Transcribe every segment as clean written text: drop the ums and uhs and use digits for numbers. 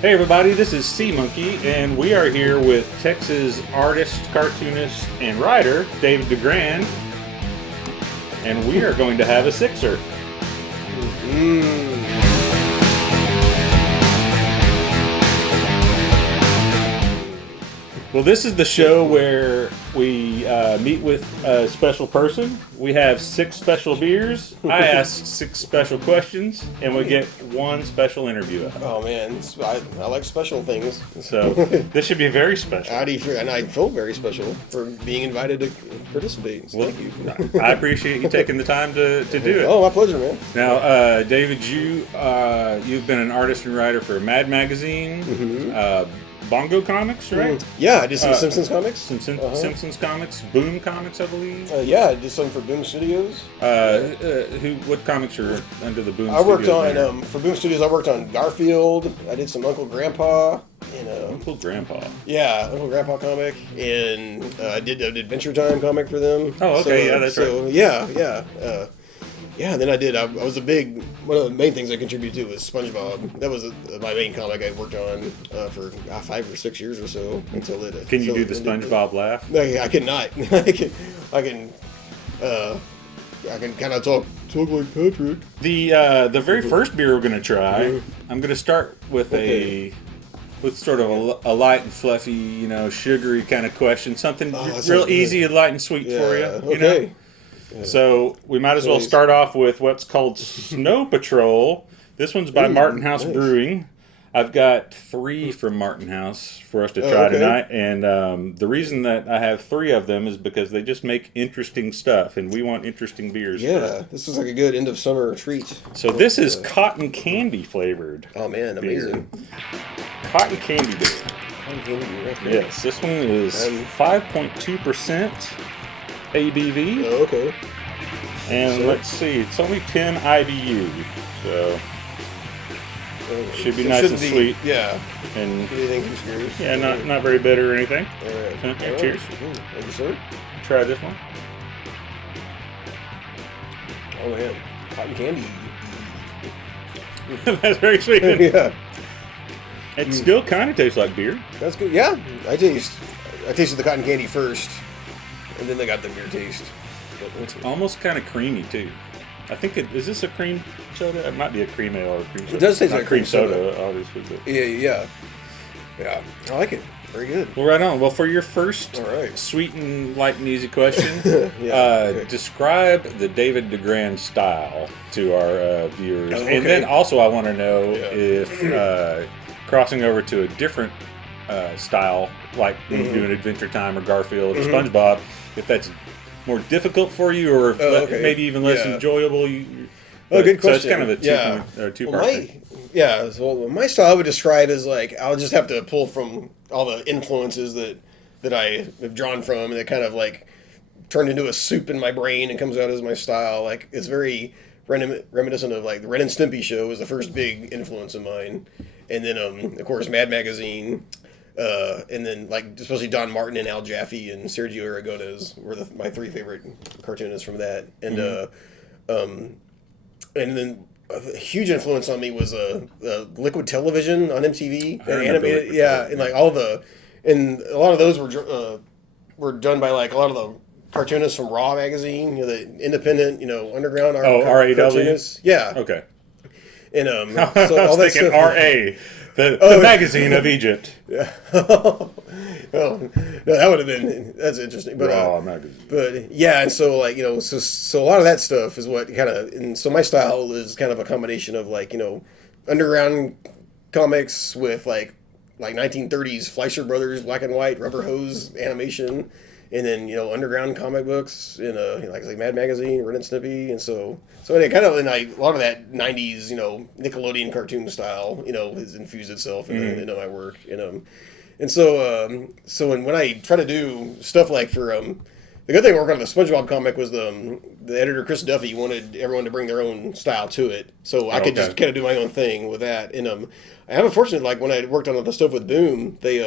Hey everybody, this is Seamonkey, and we are here with Texas artist, cartoonist, and writer, David DeGRAND, and we are going to have a SIXER. Well, this is the show where we meet with a special person. We have 6 special beers. I ask 6 special questions, and we get 1 special interview. Oh man, I like special things. So this should be very special. And I feel very special for being invited to participate. So Well, thank you. I appreciate you taking the time to do it. Oh, my pleasure, man. Now, David, you've been an artist and writer for Mad Magazine, Bongo Comics, right? Yeah, I did some Simpsons comics. Some Simpsons comics, Boom Comics, I believe. Yeah, I did some for Boom Studios. What comics are under the Boom? I worked Studios on for Boom Studios. I worked on Garfield. I did some Uncle Grandpa. Uncle Grandpa. Yeah, Uncle Grandpa comic, and I did an Adventure Time comic for them. Oh, okay, yeah, that's right. Yeah. Yeah, and then I was one of the main things I contributed to was SpongeBob. That was my main comic I worked on for 5 or 6 years or so until it. Can you do the SpongeBob laugh? No, I cannot. I can kind of talk like Patrick. The very first beer we're gonna try, I'm gonna start with with sort of a light and fluffy, sugary kind of question, something real easy and light and sweet for you. Okay. Yeah. So we might as well start off with what's called Snow Patrol. This one's by Martin House Brewing. I've got 3 from Martin House for us to try tonight, and the reason that I have 3 of them is because they just make interesting stuff, and we want interesting beers. Yeah, this is like a good end of summer treat. So this is cotton candy flavored. Oh man, amazing! Beer. Cotton candy beer. Cotton candy beer. Okay. Yes, this one is 5.2% ABV. Oh, okay. And let's see, it's only 10 IBU, so should be nice and sweet. Yeah. And anything too scary? Yeah, not very bitter or anything. All right. Okay, cheers. Thank you, sir. Try this one. Oh man, cotton candy. That's very sweet. Yeah. It still kind of tastes like beer. That's good. Yeah, I tasted the cotton candy first, and then I got the beer taste. It's almost kind of creamy too. I think is this a cream soda? It might be a cream ale or a cream soda. It does taste like like cream cream soda, obviously. But. Yeah. I like it. Very good. Well, right on. Well, for your first sweet and light and easy question, describe the David DeGRAND style to our viewers. Okay. And then also I want to know if crossing over to a different style, like when you do an Adventure Time or Garfield or SpongeBob, if that's more difficult for you or if maybe even less enjoyable. Good question. So it's kind of a two-part thing. So my style I would describe as like I'll just have to pull from all the influences that I have drawn from, and that kind of like turned into a soup in my brain and comes out as my style. Like it's very reminiscent of like the Ren and Stimpy show was the first big influence of mine, and then of course Mad Magazine. And then, like, especially Don Martin and Al Jaffe and Sergio Aragonés were my 3 favorite cartoonists from that. And and then a huge influence on me was Liquid Television on MTV and animated. And like and a lot of those were done by like a lot of the cartoonists from Raw magazine, the independent, underground cartoonists. Yeah. Okay. And so all that stuff. RA. The magazine of Egypt. Yeah. Well, no, that would have been. That's interesting. But magazine. But yeah, and so like so a lot of that stuff is what kind of. And so my style is kind of a combination of like underground comics with like 1930s Fleischer Brothers black and white rubber hose animation, and then underground comic books in like Mad Magazine, Ren and Snippy, and so it kind of in like a lot of that 90s Nickelodeon cartoon style has infused itself into my work, and so when I try to do stuff like for the good thing working on the SpongeBob comic was the editor Chris Duffy wanted everyone to bring their own style to it, so I could just kind of do my own thing with that, and I'm unfortunate. Like when I worked on the stuff with Boom, they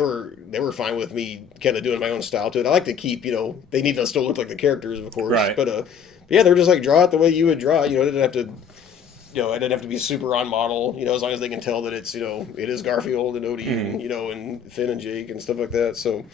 were fine with me kind of doing my own style to it. I like to keep, they need to still look like the characters, of course. Right. But yeah, they were just like draw it the way you would draw. It didn't have to it doesn't have to be super on model, as long as they can tell that it's, it is Garfield and Odie and, and Finn and Jake and stuff like that. So,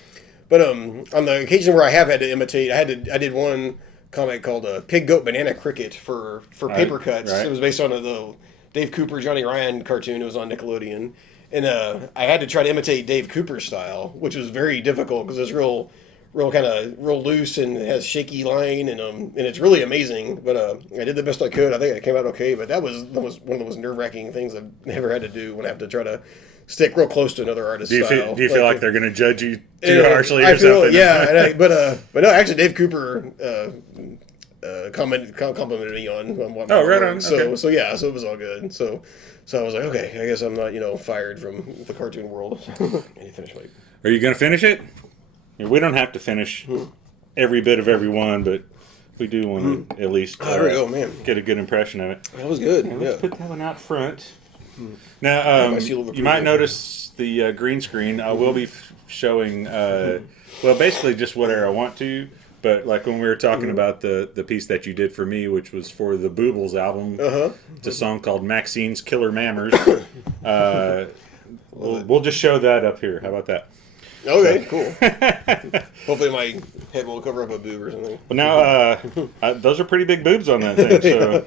but on the occasion where I have had to imitate, I did one comic called Pig, Goat, Banana, Cricket for paper cuts. Right. It was based on the Dave Cooper, Johnny Ryan cartoon. It was on Nickelodeon. And I had to try to imitate Dave Cooper's style, which was very difficult because it's real loose and it has shaky line and it's really amazing. But I did the best I could. I think it came out okay. But that was one of the most nerve-wracking things I've ever had to do when I have to try to stick real close to another artist's style. Do you feel like they're going to judge you too harshly or something? Yeah, but no, actually, Dave Cooper complimented me on what. Oh, right on. So it was all good. So I was like, okay, I guess I'm not fired from the cartoon world. And you finish my. Are you going to finish it? We don't have to finish every bit of every one, but we do want to at least there we go, man. Get a good impression of it. That was good. Let's put that one out front. Now, you might notice the green screen. I will be showing, basically just whatever I want to. But like when we were talking about the piece that you did for me, which was for the Boobles album, it's a song called Maxine's Killer Mammers. We'll just show that up here. How about that? Okay, cool. Hopefully my head will cover up a boob or something. Well, now, those are pretty big boobs on that thing. So.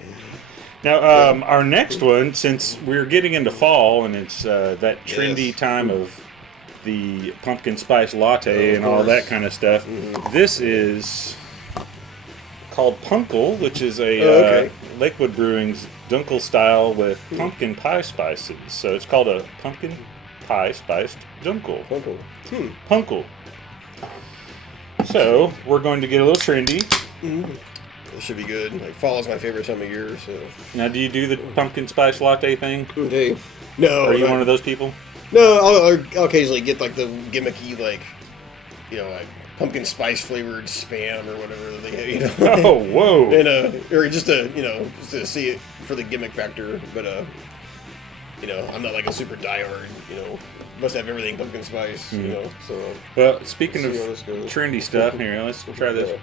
Now, our next one, since we're getting into fall and it's that trendy time of the pumpkin spice latte and all that kind of stuff, this is called Punkle, which is a Lakewood Brewing's Dunkel style with pumpkin pie spices. So it's called a pumpkin pie spiced Dunkel. Punkle. So we're going to get a little trendy. It should be good. Like fall is my favorite time of year. So now, do you do the pumpkin spice latte thing? Okay. No. Are you one of those people? No, I'll occasionally get like the gimmicky like pumpkin spice flavored Spam or whatever they have. Oh, whoa. And or just to see it for the gimmick factor, but I'm not like a super diehard. Must have everything pumpkin spice. So. Well, speaking of trendy stuff, here, let's try this.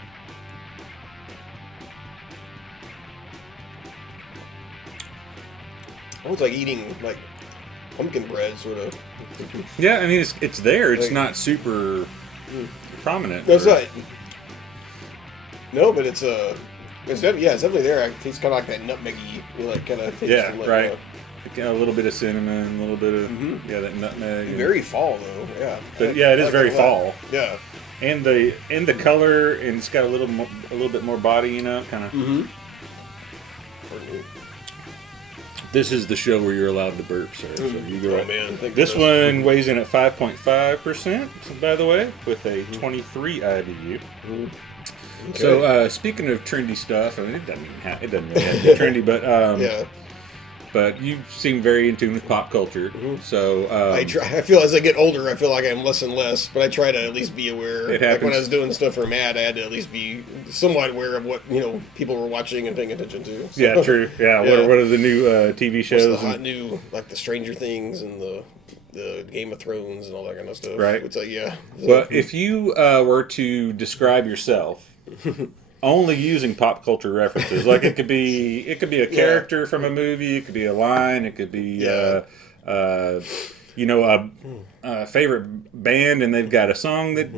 I was like eating like pumpkin bread, sort of. Yeah, I mean it's there. It's not super prominent. That's right. No, but it's definitely there. It tastes kind of like that nutmeggy, kind of taste. Yeah, right. A little bit of cinnamon, a little bit of that nutmeg. Very fall though, yeah. But it is very fall. Yeah. And the color, and it's got a little bit more body, kind of. This is the show where you're allowed to burp, sir. So you go right. Man, this one weighs in at 5.5%, by the way, with a 23 IBU. Okay. So speaking of trendy stuff, I mean it doesn't really have to be trendy, but But you seem very in tune with pop culture, so I feel as I get older, I feel like I'm less and less. But I try to at least be aware. It happens. Like when I was doing stuff for Matt, I had to at least be somewhat aware of what people were watching and paying attention to. So, yeah, true. Yeah, yeah. What are the new TV shows? What's the hot new, like the Stranger Things and the Game of Thrones and all that kind of stuff. Right. It's like Well, if you were to describe yourself. Only using pop culture references, like it could be a character from a movie, it could be a line, it could be a favorite band, and they've got a song that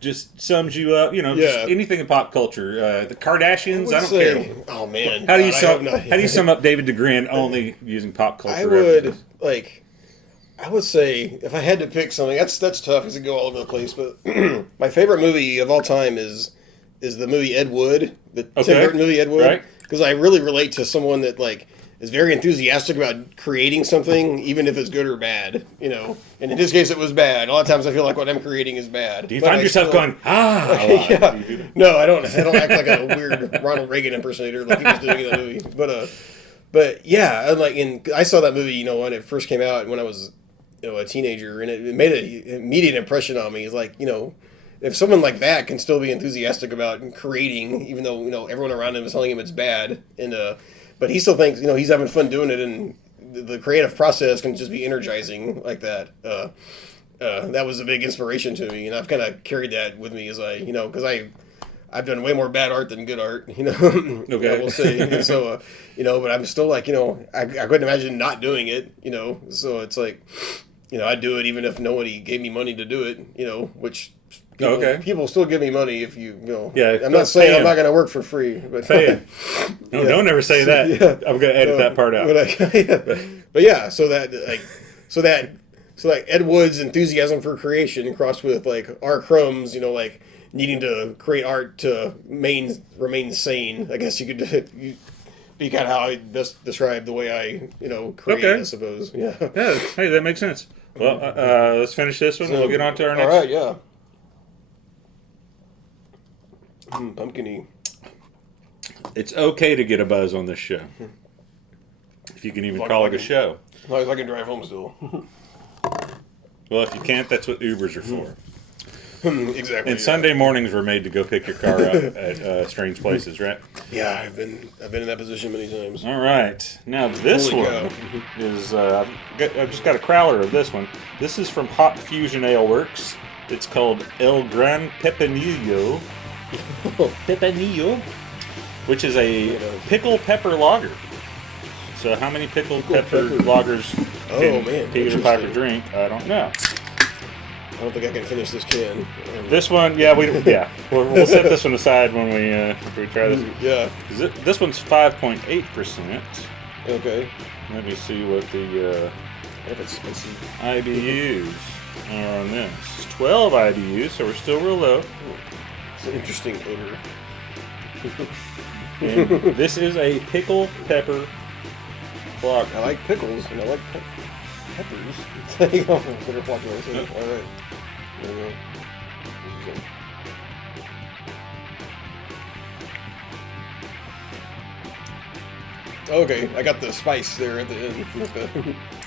just sums you up. Just anything in pop culture. The Kardashians, I don't care. Oh man, how do you sum up David DeGRAND only using pop culture? References? I would say if I had to pick something, that's tough because it go all over the place. But my favorite movie of all time is the movie Ed Wood, the Tim Burton movie Ed Wood, because I really relate to someone that is very enthusiastic about creating something, even if it's good or bad, And in his case, it was bad. A lot of times, I feel like what I'm creating is bad. Do you find yourself going No, I don't. I don't act like a weird Ronald Reagan impersonator like he was doing in that movie. But yeah, I saw that movie, when it first came out when I was, a teenager, and it made an immediate impression on me. It's like, if someone like that can still be enthusiastic about creating, even though everyone around him is telling him it's bad, but he still thinks he's having fun doing it, and the creative process can just be energizing like that. That was a big inspiration to me, and I've kind of carried that with me as because I've done way more bad art than good art, you know. Okay. I will say. And so, you know, but I'm still like, you know, I couldn't imagine not doing it, you know. So it's like, you know, I'd do it even if nobody gave me money to do it, you know, which people still give me money if you know. Yeah, I'm not saying I'm not going to work for free, but pay it. No, don't ever say that. Yeah. I'm going to edit that part out. But yeah, so like Ed Wood's enthusiasm for creation crossed with like R. Crumb's, you know, like needing to create art to remain sane. I guess you could be kind of how I best describe the way I, you know, create. I suppose. Yeah. Yeah. Hey, that makes sense. Well, let's finish this one. We'll get on to our next. All right. Yeah. Pumpkin-y. It's okay to get a buzz on this show, if you can even call it a show. As long as I can drive home still. Well, if you can't, that's what Ubers are for. Exactly. And Sunday mornings were made to go pick your car up at strange places, right? Yeah, I've been in that position many times. All right. Now this one is I've just got a crowler of this one. This is from Hot Fusion Ale Works. It's called El Gran Pepinillo. Pepinillo, which is a pickle pepper lager. So how many pepper lagers can Peter Piper drink? I don't know. I don't think I can finish this can. This one, we'll set this one aside when we try this. Yeah. This one's 5.8%. Okay. Let me see what the IBUs are on this. It's 12 IBUs, so we're still real low. It's an interesting odor. And this is a pickle pepper lager. I like pickles and I like peppers. All right. There we go. Okay, I got the spice there at the end.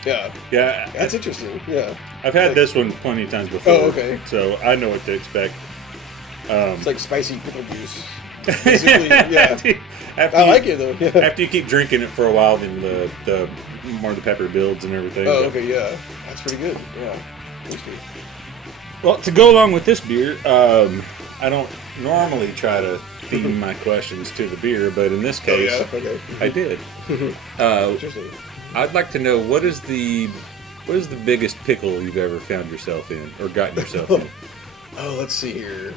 Yeah. Yeah. That's interesting. Yeah. I've had this one plenty of times before. Oh, okay. So I know what to expect. It's like spicy pickle juice. Basically, yeah. I like it though. Yeah. After you keep drinking it for a while, then the more the pepper builds and everything. Oh, okay, yeah. That's pretty good. Yeah. Tasty. Well, to go along with this beer, I don't normally try to theme my questions to the beer, but in this case, I did. Interesting. I'd like to know what is the biggest pickle you've ever found yourself in or gotten yourself in? Oh, let's see here.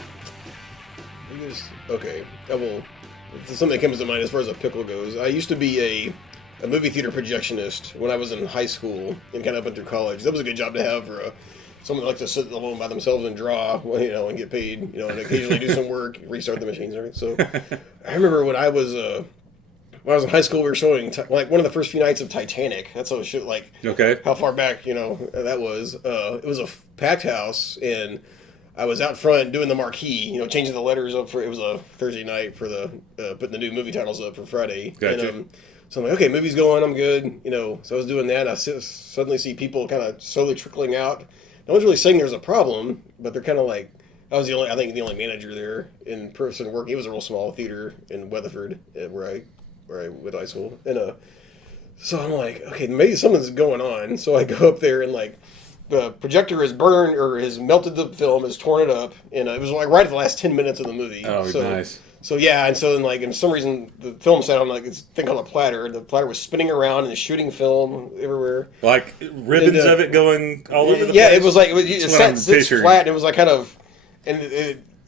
Okay. Something that comes to mind as far as a pickle goes. I used to be a movie theater projectionist when I was in high school and kind of went through college. That was a good job to have for someone that likes to sit alone by themselves and draw, you know, and get paid, you know, and occasionally do some work, restart the machines and everything. So I remember when I was in high school, we were showing like one of the first few nights of Titanic. That's how it showed, like how far back, you know, that was. It was a packed house, and I was out front doing the marquee, you know, changing the letters up it was a Thursday night for putting the new movie titles up for Friday. Gotcha. And, so I'm like, okay, movie's going, I'm good, you know. So I was doing that, and I suddenly see people kind of slowly trickling out. No one's really saying there's a problem, but they're kind of like, I think the only manager there in person working. It was a real small theater in Weatherford where I went to high school. And so I'm like, okay, maybe something's going on. So I go up there and like the projector is burned or has melted the film, has torn it up, and it was like right at the last 10 minutes of the movie. Oh, nice. So yeah, and so then like in some reason the film sat on like this thing called a platter. The platter was spinning around and shooting film everywhere. Like ribbons of it going all over the place? Yeah, it was like it sits flat and it was like kind of, and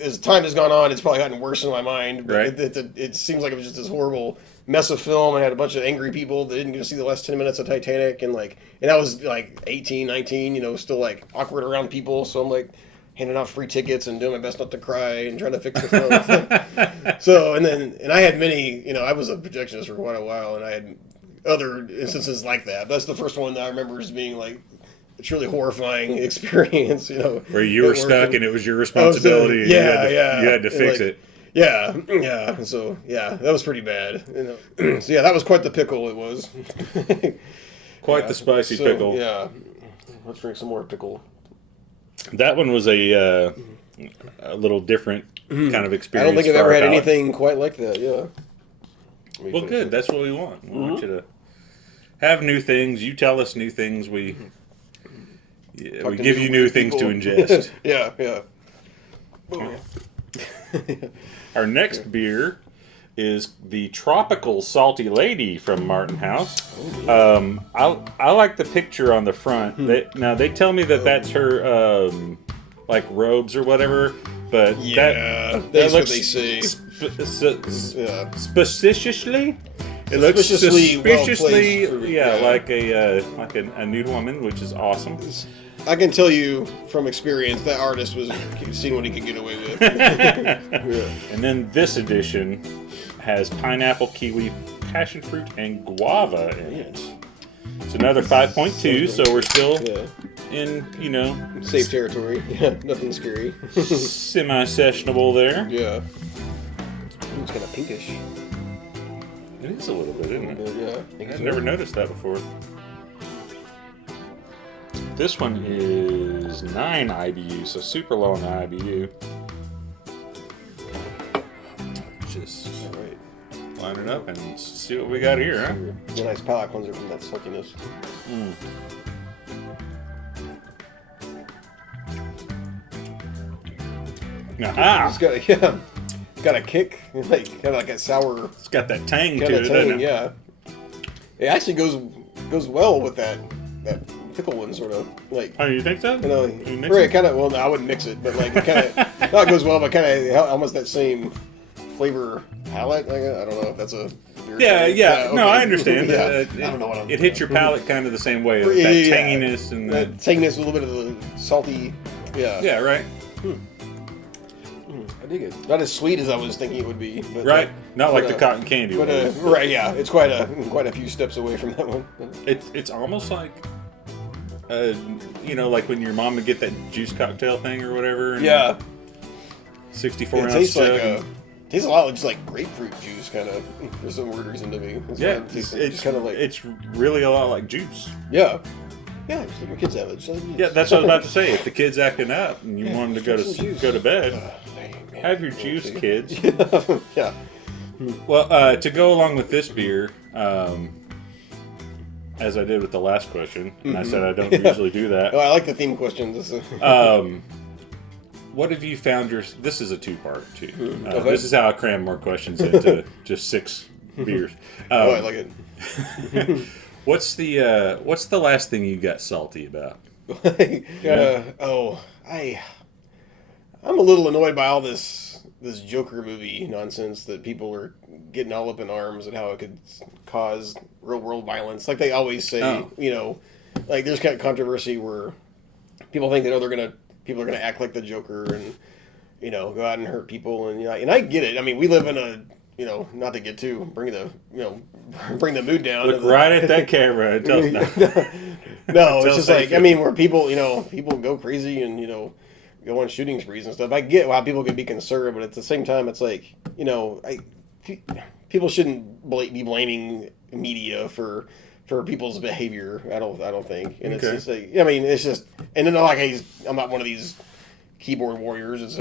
as time has gone on, it's probably gotten worse in my mind. But right. It seems like it was just this horrible mess of film. I had a bunch of angry people that didn't get to see the last 10 minutes of Titanic, and I was like 18, 19, you know, still like awkward around people. So I'm like handing out free tickets and doing my best not to cry and trying to fix the film. So, and I had many, you know, I was a projectionist for quite a while, and I had other instances like that. That's the first one that I remember as being like a truly horrifying experience, you know. Where you were stuck and it was your responsibility. You had to fix it. Yeah. So, yeah, that was pretty bad. You know. So, yeah, that was quite the pickle it was. Quite the spicy pickle. Yeah. Let's drink some more pickle. That one was a little different kind of experience. I don't think I've ever had anything quite like that, yeah. Well, good. That's what we want. We want you to have new things. You tell us new things. We give you new things to ingest. Yeah. Our next beer is the Tropical Salty Lady from Martin House. I like the picture on the front. They tell me that that's her like robes or whatever, but that's what they say. Suspiciously, it looks suspiciously, like a nude woman, which is awesome. I can tell you from experience that artist was seeing what he could get away with. And then this edition has pineapple, kiwi, passion fruit, and guava in it. It's another 5.2, so we're still in, safe territory. Yeah, nothing scary. Semi-sessionable there. Yeah. It's kind of pinkish. It is a little bit, isn't it? Yeah. I've never noticed that before. This one is 9 IBU, so super low on the IBU. Just line it up and see what we got here, huh? It's a nice palate cleanser from that saltiness. Aha! It's got a kick, like kind of like a sour. It's got that tang to it, doesn't it? Yeah. It actually goes well with that pickle one, sort of like. Oh, you think so? Right, kind of. Well, no, I wouldn't mix it, but like it kind of not goes well, but kind of almost that same flavor palate. I don't know if that's a. Yeah. Okay. No, I understand. I don't know what it hits your palate kind of the same way. That tanginess and that tanginess, a little bit of the salty. Yeah. Yeah. Right. I dig it. Not as sweet as I was thinking it would be. But right. Not like the cotton candy one. Right. Yeah. It's quite a few steps away from that one. It's almost like. Like when your mom would get that juice cocktail thing or whatever. 64 ounce tastes jug. Tastes a lot just like grapefruit juice, kind of, for some weird reason to me. It's kind of like. It's really a lot like juice. Yeah. Yeah, just like my kids have it. Yeah, that's what I was about to say. If the kid's acting up and you want them to go to bed, have your juice, kids. Yeah. Well, to go along with this beer, as I did with the last question, and I said I don't usually do that. Oh, I like the theme questions. What have you found this is a two-part, too. This is how I cram more questions into just 6 beers. I like it. What's the last thing you got salty about? I'm a little annoyed by all this Joker movie nonsense that people are getting all up in arms at how it could cause real world violence. Like they always say, like there's kind of controversy where people think that people are gonna act like the Joker and go out and hurt people, and I get it. I mean, we live in a not to get too bring the mood down. Look right at that camera. And tell us no, it's just like where people people go crazy and go on shooting sprees and stuff. I get why people can be concerned, but at the same time, it's like people shouldn't be blaming media for people's behavior. I don't think, and it's just like it's just, and then I'm not one of these keyboard warriors, it's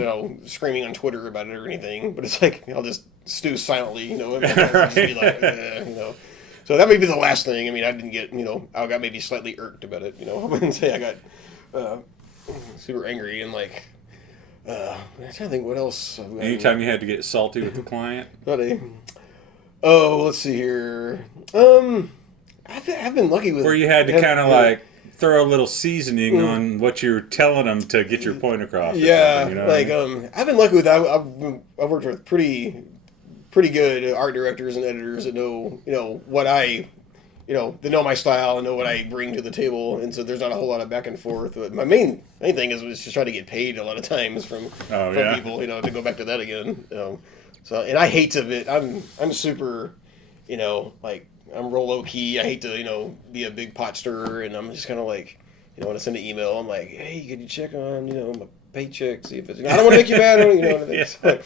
screaming on Twitter about it or anything, but it's like I'll just stew silently, and just be like, So that may be the last thing. I mean, I didn't get, I got maybe slightly irked about it. I wouldn't say I got super angry and like. I'm trying to think what else. Anytime you had to get salty with the client. Let's see here. I've been lucky with where you had to kind of like throw a little seasoning on what you're telling them to get your point across. Yeah, I've been lucky with. I've worked with pretty good art directors and editors that know what I. They know my style and know what I bring to the table, and so there's not a whole lot of back and forth. But my main thing is just trying to get paid a lot of times from people, to go back to that again. So, and I hate to I'm super, I'm real low key. I hate to be a big pot stirrer, and I'm just kind of like, when I send an email, I'm like, hey, could you check on my paycheck, see if it's. I don't want to make you mad, So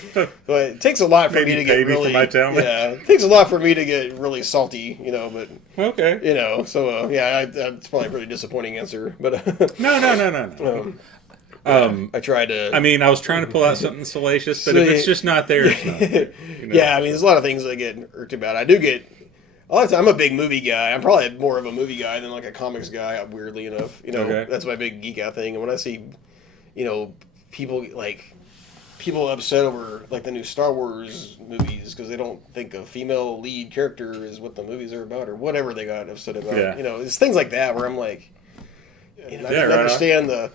it takes a lot for me to get really. It takes a lot for me to get really salty, But okay, So that's probably a pretty disappointing answer, but no. I tried to. I mean, I was trying to pull out something salacious, but if it's just not there, it's not there, Yeah, I mean, there's a lot of things I get irked about. I do get. A lot of times, I'm a big movie guy. I'm probably more of a movie guy than like a comics guy. Weirdly enough, that's my big geek out thing. And when I see, people like, people upset over like the new Star Wars movies because they don't think a female lead character is what the movies are about or whatever they got upset about. Yeah. You know, it's things like that where I'm like, you know, I can right understand the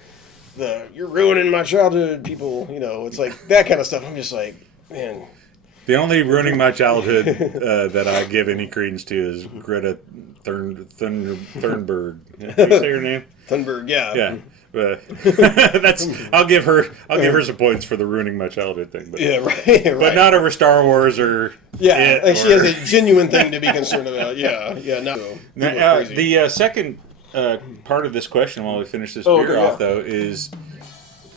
you're ruining my childhood, people. You know, it's like that kind of stuff. I'm just like, man. The only ruining my childhood that I give any credence to is Greta Thunberg. Did you say her name? Thunberg, yeah. Yeah. That's. I'll give her some points for the ruining my childhood thing. But, Yeah, right. but not over Star Wars or like she has a genuine thing to be concerned about. Yeah, no. Now, the second part of this question, while we finish this beer off, though, is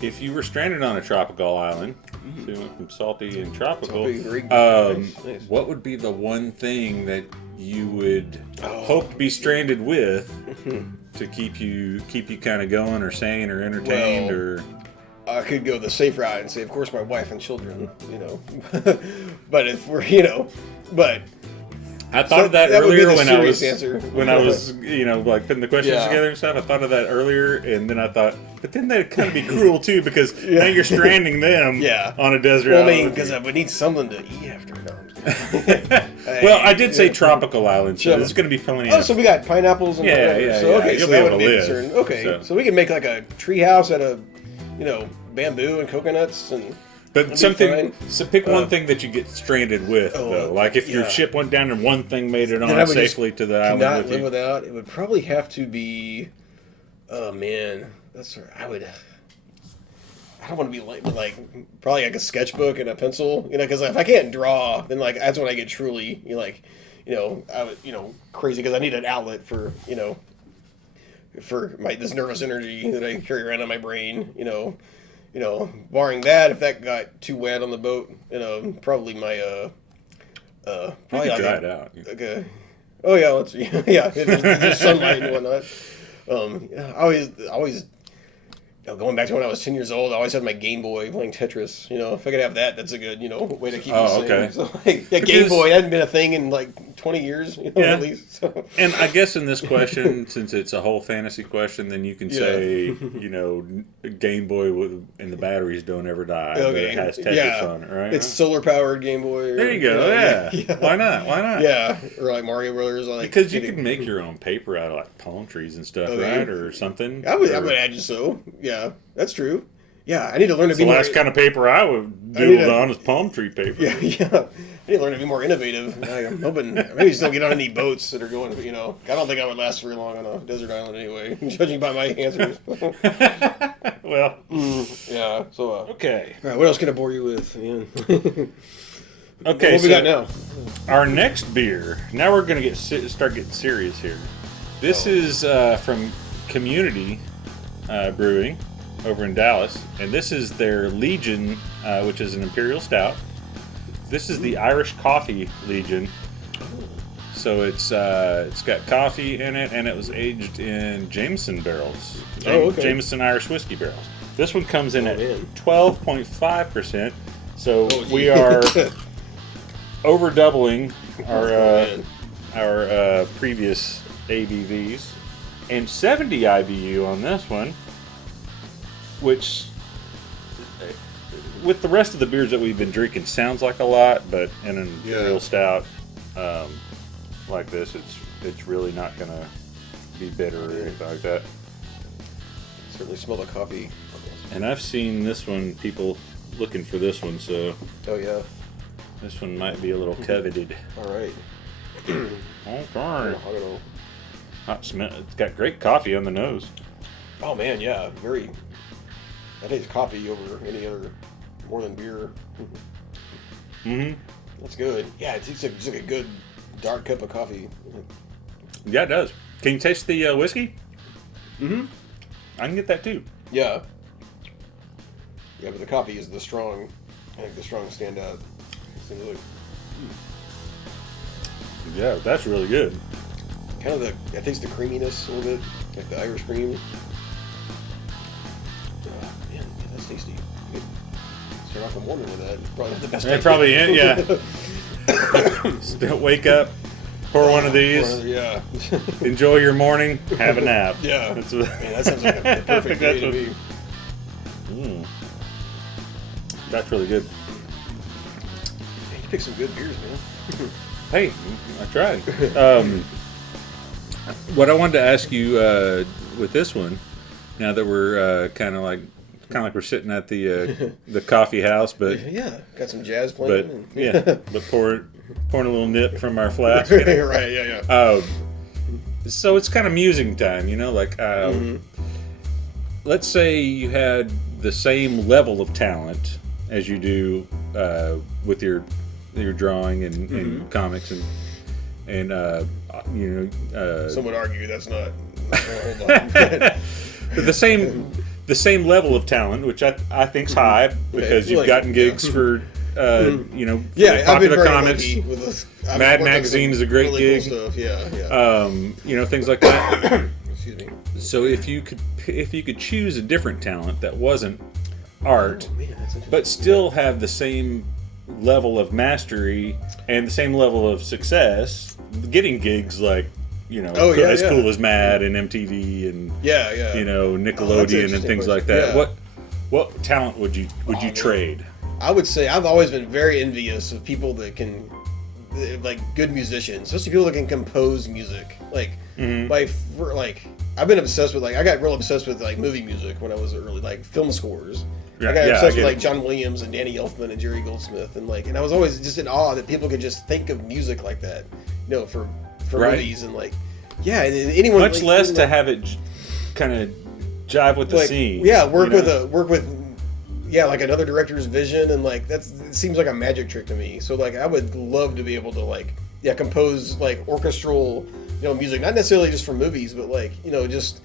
if you were stranded on a tropical island, so you went from salty and tropical, Nice. what would be the one thing that you would hope to be stranded with to keep you kind of going or sane or entertained or? I could go the safe route and say, of course, my wife and children, you know. But if we're, you know, but I thought of that earlier when I was answer. you know, like putting the questions together and stuff. I thought of that earlier, and then I thought, but then that'd kind of be cruel too because now you're stranding them on a desert island. Well, I mean, because I would need something to eat after. Well, I did say tropical island, so there's going to be plenty. Oh, so we got pineapples and so okay, you'll so be that able wouldn't to be a live. concern. Okay, so we can make like a tree house out of, you know, bamboo and coconuts and. But something. So pick one thing that you get stranded with, though. Like if your ship went down and one thing made it on safely to the island Not with live you. without. It would probably have to be. Oh man, I don't want to be like probably like a sketchbook and a pencil, you know, because if I can't draw, then like that's when I get truly crazy because I need an outlet for for this nervous energy that I carry around in my brain, you know, barring that, if that got too wet on the boat, you know, probably my probably like dry it out. Okay. Oh yeah, there's sunlight and whatnot. I always going back to when I was 10 years old, I always had my Game Boy playing Tetris. You know, if I could have that, that's a good, way to keep me sane. Okay. So, Game Boy hadn't been a thing in like 20 years, at least. So. And I guess in this question, since it's a whole fantasy question, then you can say, Game Boy and the batteries don't ever die. Okay. But it has Tetris on it, right? It's solar-powered Game Boy. There you go, yeah. Why not? Yeah, or like Mario Brothers. Because you can make your own paper out of like palm trees and stuff, right? Or something. I would imagine so, yeah. That's true. Yeah, I need to learn to be the more... last kind of paper I would doodle on is palm tree paper. Yeah. I need to learn to be more innovative. I'm hoping maybe just don't get on any boats that are going, I don't think I would last very long on a desert island anyway, judging by my answers. Well. Yeah, so... okay. All right, what else can I bore you with? Yeah. Okay, what we got now? Our next beer, now we're going to start getting serious here. This is from Community Brewing over in Dallas, and this is their Legion, which is an Imperial Stout. This is the Irish Coffee Legion. So it's got coffee in it, and it was aged in Jameson barrels. Jameson Irish whiskey barrels. This one comes in at 12.5%. So we are over doubling our previous ABVs, and 70 IBU on this one, which with the rest of the beers that we've been drinking sounds like a lot, but in an Imperial Stout like this, it's really not going to be bitter or anything like that. Certainly smell the coffee. And I've seen this one, people looking for this one, so this one might be a little coveted. All right. Okay. Hot smell. It's got great coffee on the nose. Oh man, yeah, very. I taste coffee over any other, more than beer. Mm-hmm. That's good. Yeah, it's just like a good dark cup of coffee. Yeah, it does. Can you taste the whiskey? Mm-hmm. I can get that too. Yeah. Yeah, but the coffee is the strong. I think the strong stand out. Yeah, that's really good. Kind of I taste the creaminess a little bit, like the Irish cream. Man, that's tasty. You could start off the morning with that. It's probably not the best. That's probably it, yeah. Still wake up, pour one of these. Yeah. Enjoy your morning, have a nap. Yeah. That sounds like a perfect day to be. That's really good. You picked some good beers, man. Hey, I tried. What I wanted to ask you with this one, now that we're kind of like we're sitting at the coffee house, but Yeah, got some jazz playing. but pouring a little nip from our flask. Right, yeah. So it's kind of musing time, you know, like let's say you had the same level of talent as you do with your drawing and comics and you know. Some would argue that's not. Hold on. the same level of talent, which I think's high because you've gotten gigs for you know, popular comics. Mad Magazine is a great gig. Cool stuff. Yeah. You know, things like that. Excuse me. So if you could choose a different talent that wasn't art, Man, that's interesting. but still have the same level of mastery and the same level of success, getting gigs like, you know, as cool as Mad and MTV and yeah. you know, Nickelodeon and things like that. Yeah. What talent would you trade? I would say I've always been very envious of people that can, like, good musicians, especially people that can compose music. Like, I've been obsessed with, like, I got real obsessed with, like, movie music when I was early, like film scores. I got obsessed with, like, John Williams and Danny Elfman and Jerry Goldsmith, and I was always just in awe that people could just think of music like that, you know, for movies and and anyone much less to have it kind of jive with the scene. Yeah, work with like another director's vision, and like it seems like a magic trick to me. So like I would love to be able to compose like orchestral, you know, music, not necessarily just for movies, but like, you know, just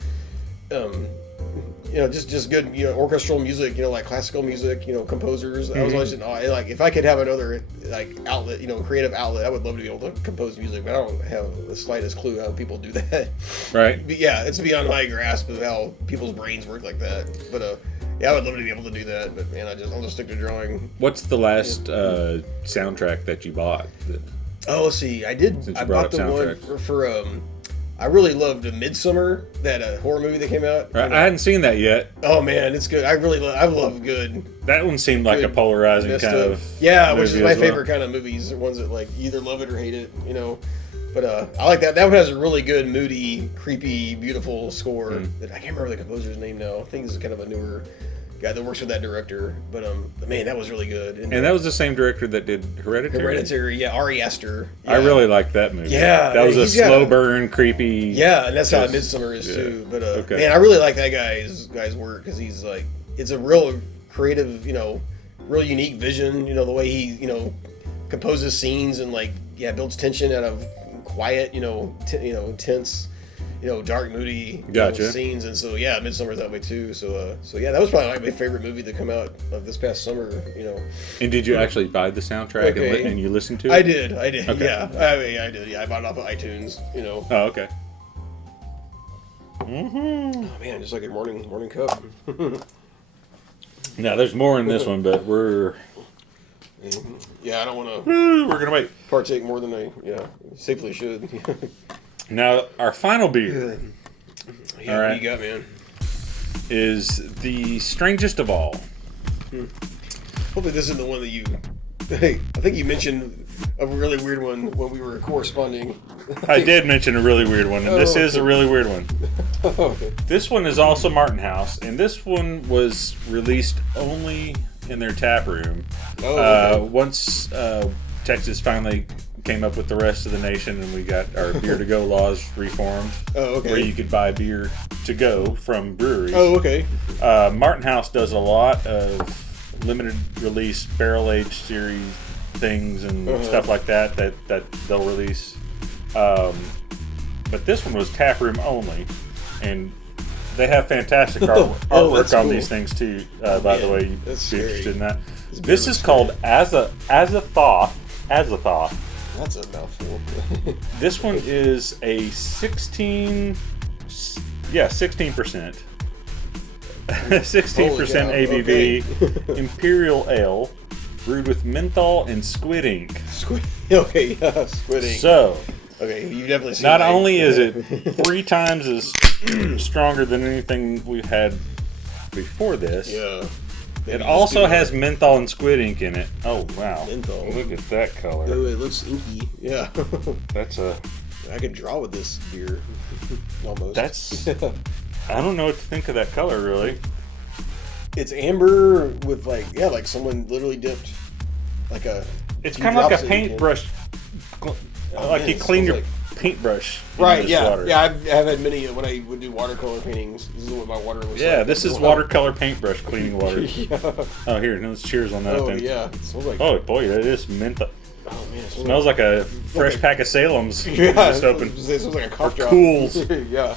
just good, you know, orchestral music, you know, like classical music, you know, composers. I was always in awe. Like, if I could have another like outlet, you know, creative outlet, I would love to be able to compose music, but I don't have the slightest clue how people do that. Right. But yeah, it's beyond my grasp of how people's brains work like that. But I would love to be able to do that. But man, I'll just stick to drawing. What's the last soundtrack that you bought? Let's see. I bought the one for I really loved Midsummer, that horror movie that came out. Right. I hadn't seen that yet. Oh man, it's good. I love good. That one seemed like a polarizing kind of which is my favorite kind of movies. Ones that like either love it or hate it, you know. But I like that. That one has a really good, moody, creepy, beautiful score. That I can't remember the composer's name now. I think this is kind of a newer guy that works with that director. But man, that was really good. And that was the same director that did Hereditary? Hereditary, yeah, Ari Aster. Yeah. I really liked that movie. Yeah. That was a slow burn, creepy... Yeah, and that's how Midsummer is too. But man, I really like that guy's work, because he's like, it's a real creative, you know, real unique vision, you know, the way he, you know, composes scenes and like, builds tension out of quiet, you know, tense, you know, dark, moody scenes. And so Midsummer's that way too. So that was probably like my favorite movie to come out of this past summer, you know. And did you actually buy the soundtrack and you listened to it? I did. Okay. Yeah. I did. Yeah, I bought it off of iTunes, you know. Oh, okay. Oh man, just like a morning cup. Now there's more in this one, but we're... Yeah, I don't want to... We're going to partake more than I safely should. Now, our final beer... Yeah, all right, what you got, man? Is the strangest of all. Hopefully this isn't the one that you... Hey, I think you mentioned a really weird one when we were corresponding. I did mention a really weird one, and this is a really weird one. Okay. This one is also Martin House, and this one was released only in their tap room. Once Texas finally came up with the rest of the nation, and we got our beer to go laws reformed, where you could buy beer to go from breweries. Martin House does a lot of limited release barrel aged series things and stuff like that they'll release. But this one was tap room only, and they have fantastic artwork on these things too. By the way, you'd be interested in that. This is called Azathoth. That's a mouthful. This one is a 16%. 16% ABV Imperial Ale, brewed with menthol and squid ink. Squid ink. So, you've definitely seen. Not only is it 3 times as stronger than anything we've had before this, It also has menthol and squid ink in it. Oh, wow. Menthol. Look at that color. Oh, it looks inky. Yeah. That's a... I could draw with this beer. Almost. That's... I don't know what to think of that color, really. It's amber with like someone literally dipped like a... It's kind of like a paintbrush. Like you clean your paintbrush. Right, yeah. Water. Yeah, I've had many when I would do watercolor paintings. This is what my water looks like. Yeah, this is watercolor paintbrush cleaning water. Yeah. Oh, here, let's cheers on that. Oh, then. yeah. It smells like... Oh, boy, that is menthol. Oh, man. It Smells like a fresh pack of Salem's. Yeah, just opened. It smells like a cough drop. Cools. Yeah.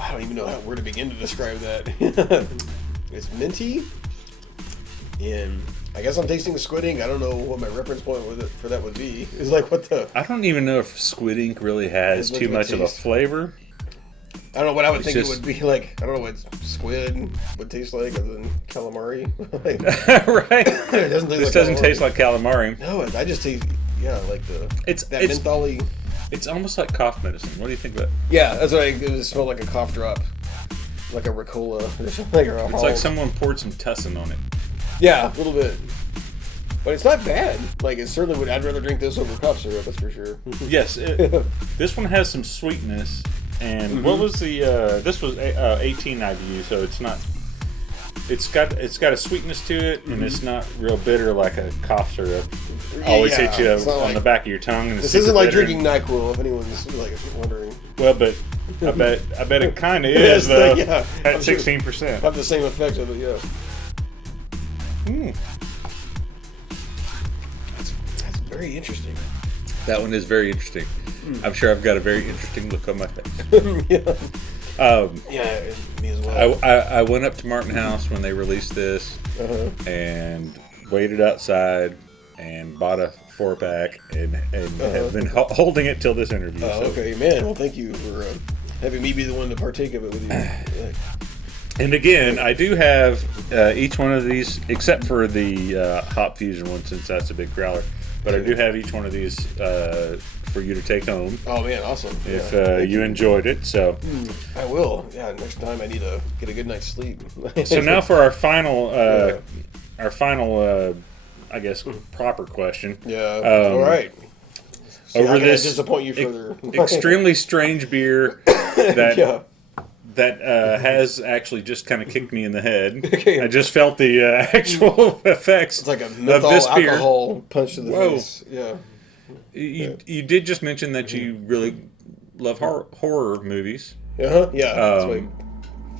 I don't even know where to begin to describe that. It's minty, and I guess I'm tasting the squid ink. I don't know what my reference point for that would be. It's like, what the... I don't even know if squid ink really has too much of a flavor. I don't know what I would think it would be like. I don't know what squid would taste like other than calamari. Right. It doesn't taste this like doesn't calamari. taste like calamari. No, I just taste, like It's mentholy... It's almost like cough medicine. What do you think of that? Yeah, that's what it smelled like, a cough drop. Like a Ricola or something. It's like someone poured some tussin on it. Yeah, a little bit. But it's not bad. Like, it certainly would... I'd rather drink this over cough syrup, that's for sure. Yes. This one has some sweetness. And what was the... this was 18 IBU, so it's not... It's got a sweetness to it, and it's not real bitter like a cough syrup. Always hit you on the back of your tongue. And this isn't like drinking NyQuil, if anyone's like wondering. Well, but I bet it kind of is though. Yeah, at 16%. Have the same effect of it, yeah. That's very interesting. That one is very interesting. I'm sure I've got a very interesting look on my face. Yeah. Yeah, me as well. I went up to Martin House when they released this and waited outside and bought a 4-pack and have been holding it till this interview. Oh, okay, man. Well, thank you for having me be the one to partake of it with you. Yeah. And again, I do have each one of these, except for the Hop Fusion one, since that's a big growler. But I do have each one of these for you to take home. Oh man, awesome! If you enjoyed it, so I will. Yeah, next time I need to get a good night's sleep. So now for our final, I guess, proper question. Yeah. All right. See, over this disappoint you further. Extremely strange beer that has actually just kind of kicked me in the head. Okay. I just felt the actual effects. It's like a of menthol this beer. alcohol punch to the face. Yeah. You did just mention that you really love horror movies. Yeah. That's my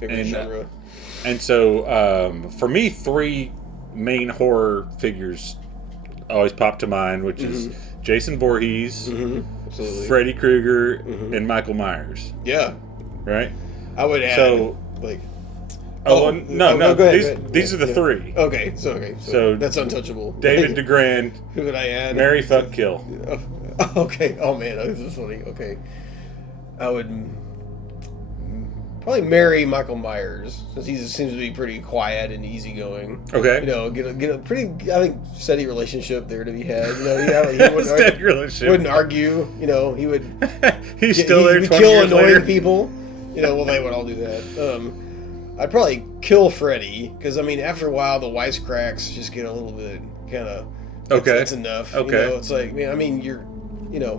favorite genre. And so, for me, 3 main horror figures always pop to mind, which is Jason Voorhees, Absolutely. Freddy Krueger, and Michael Myers. Yeah. Right? I would add So, like. no. Go ahead. These are the 3. Okay, so that's untouchable. David DeGrand, Who would I add? Marry, Fuck, Kill. Okay. Oh man, this is funny. Okay, I would probably marry Michael Myers since he seems to be pretty quiet and easygoing. Okay. Get a pretty, I think, steady relationship there to be had. He wouldn't argue. He would. He's still there. He'd 20 kill years annoying later. people. Well, they would all do that. I'd probably kill Freddy because after a while the wisecracks just get a little bit kind of. Okay. That's enough. Okay. It's like, you're,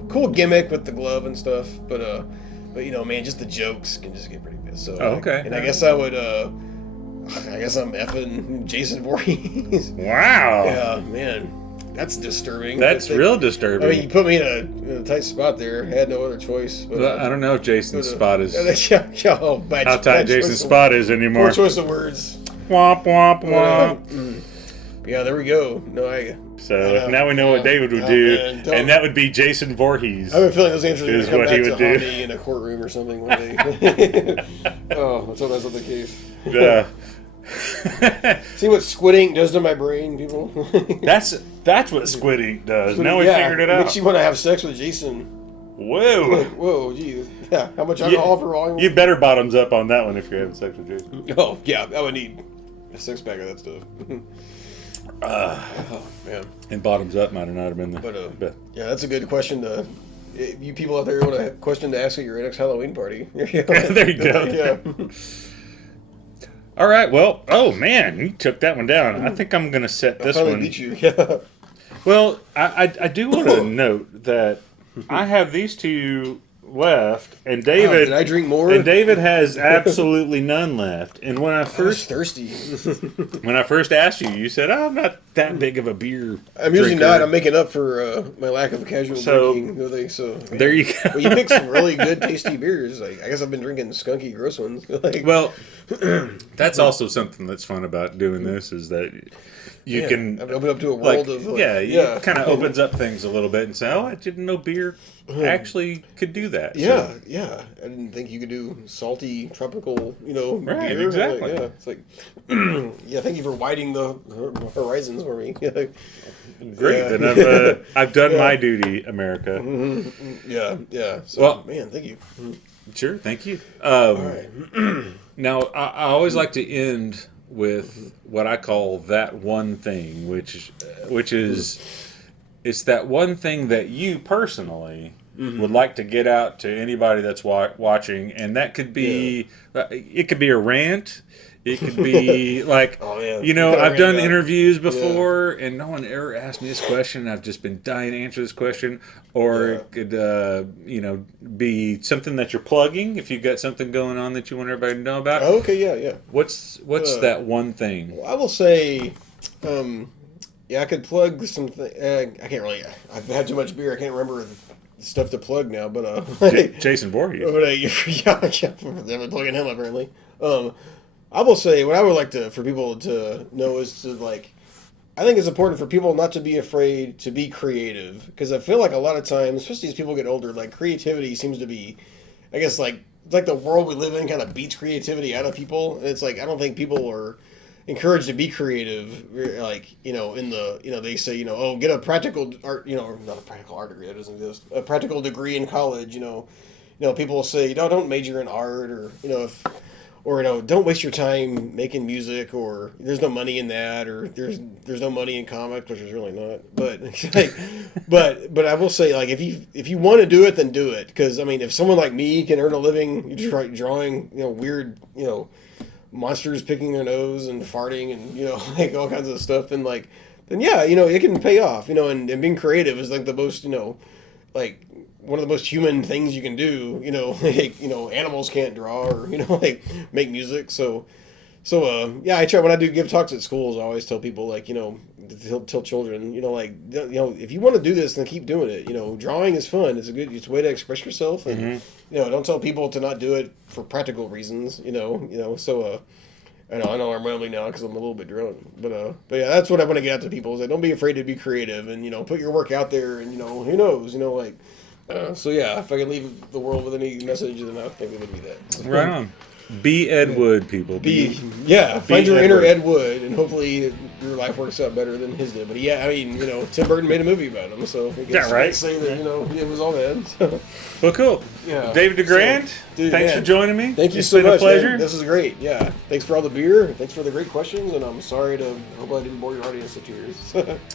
cool gimmick with the glove and stuff, but man, just the jokes can just get pretty good. So. Okay. And I guess I would. I guess I'm effing Jason Voorhees. Wow. Yeah, man. That's disturbing. That's real disturbing. You put me in a tight spot there. I had no other choice. But, I don't know if Jason's spot is how tight Jason's spot is anymore. Poor choice of words. Womp womp womp. Yeah, there we go. So now we know what David would do, and that would be Jason Voorhees. I have a feeling those answers is are going to come what back he to would haunt do. me in a courtroom or something one day. Let's hope that's not the case. Yeah. See what squid ink does to my brain, people? That's what squid ink does. Now we figured it out. Makes you want to have sex with Jason. Whoa. Whoa, geez. Yeah, how much alcohol per volume? You better bottoms up on that one if you're having sex with Jason. Oh, yeah, I would need a 6-pack of that stuff. Oh, man. And bottoms up might have not have been the But yeah, that's a good question to you people out there want a question to ask at your next Halloween party. There you go. Yeah. All right. Well, oh man, you took that one down. I think I'm gonna set this one. Beat you. Yeah. Well, I do want to note that I have these two left, and David. Did I drink more? And David has absolutely none left. And when I first thirsty, when I first asked you, you said, "Oh, I'm not that big of a beer." I'm usually not. I'm making up for my lack of casual drinking. There you go. Well, you picked some really good, tasty beers. Like I guess I've been drinking skunky, gross ones. Well, that's also something that's fun about doing this is that you can open up to a world of it kind of opens up things a little bit and say, "Oh, I didn't know beer actually could do that." Yeah, so. yeah. I didn't think you could do salty, tropical, right, beer. Exactly. It's like, yeah. Thank you for widening the horizons for me. Great. Then I've done my duty, America. Mm-hmm. Yeah. So, well, man, thank you. Sure, thank you. All right. Now, I always like to end with what I call that one thing, which is it's that one thing that you personally would like to get out to anybody that's watching, and that could be it could be a rant. It could be like, I've done interviews before, and no one ever asked me this question. I've just been dying to answer this question. Or it could, be something that you're plugging if you've got something going on that you want everybody to know about. Oh, okay, yeah. What's that one thing? Well, I will say, I could plug something. I can't really. I've had too much beer. I can't remember the stuff to plug now. But Jason Voorhees. I've been plugging him apparently. I will say what I would like for people to know is to I think it's important for people not to be afraid to be creative, because I feel like a lot of times, especially as people get older, creativity seems to be, I guess the world we live in kind of beats creativity out of people, and it's I don't think people are encouraged to be creative, they say, get a practical art, not a practical art degree, that doesn't exist, a practical degree in college, people will say, don't major in art, or don't waste your time making music, or there's no money in that, or there's no money in comics, which is really not. But but I will say, if you want to do it, then do it. Because if someone like me can earn a living drawing weird monsters picking their nose and farting and all kinds of stuff, then it can pay off. And being creative is the most one of the most human things you can do, animals can't draw or, make music. So I try, when I do give talks at schools, I always tell people tell children, if you want to do this, then keep doing it. Drawing is fun. It's a way to express yourself, and, don't tell people to not do it for practical reasons, so, I know I'm rambling now because I'm a little bit drunk, but yeah, that's what I want to get out to people is don't be afraid to be creative and, put your work out there and, who knows, so yeah, if I can leave the world with any message, then I think it would be that. Right on. Be Ed Wood, people. Find your inner Ed Wood, and hopefully your life works out better than his did. But Tim Burton made a movie about him, so I guess right. Say that it was all bad. So. Well, cool. Yeah. David DeGrand, thanks for joining me. Thank you so much. It's been a pleasure. Man. This was great. Yeah. Thanks for all the beer. Thanks for the great questions, and I'm sorry I hope I didn't bore your audience to tears.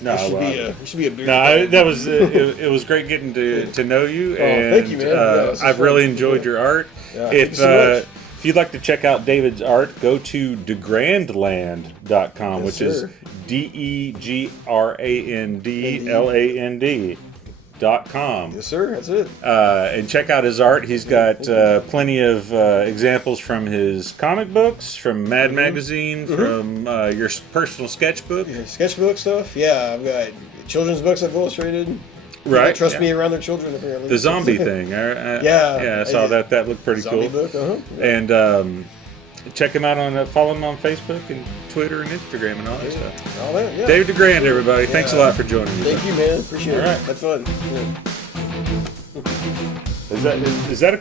No, it should be a beer. No, that was it was great getting to know you. And, thank you, man. I've really enjoyed your art. Yeah, thank you so much. If you'd like to check out David's art, go to degrandland.com, which is DEGRANDLAND.com. Yes, sir. That's it. And check out his art. He's got plenty of examples from his comic books, from Mad Magazine, from your personal sketchbook. Sketchbook stuff? Yeah, I've got children's books I've illustrated. Right. Trust me around their children, apparently. The zombie thing. I saw that. That looked pretty cool. Zombie book, And check him out follow him on Facebook and Twitter and Instagram and all that stuff. All that, yeah. David DeGrand, everybody. Thanks a lot for joining me. Thank you, man. Appreciate it. All right. Had fun. Yeah. Is that a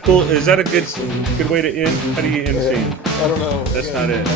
good way to end? How do you end the scene? I don't know. That's not it.